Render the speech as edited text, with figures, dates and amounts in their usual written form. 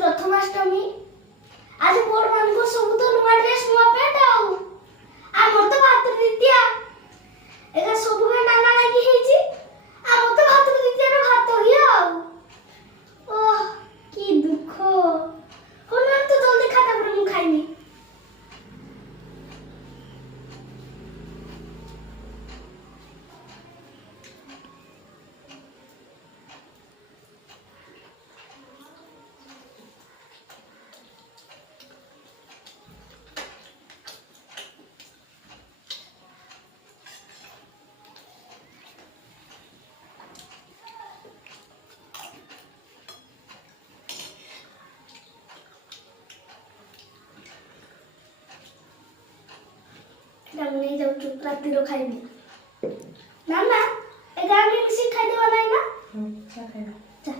ପ୍ରଥମାଷ୍ଟମୀ ଆଜି ବଡ଼ ମାନଙ୍କ ସବୁ ତ ନୂଆ ଡ୍ରେସ୍ ନୂଆ ପ୍ୟାଣ୍ଟ ଆଉ ଆମର ତ ଭାତ ଦ୍ୱିତୀୟା ଏକା ସବୁ ନାନା ନାକି ହେଇଛି ଆମର ତ ଭାତ ଦ୍ୱିତୀୟାର ଭାତ ହିଁ ଆଉ ଓହ କି ଦୁଃଖ ହଉ ନା ତ ଜଲ୍ଦି ଖା ତାପରେ ମୁଁ ଖାଇନି नहीं जाऊ चुप रात्रि रो खाइबी ना ना ए गाम में मिसी खाइ देवा नाही ना चा खाइबा चा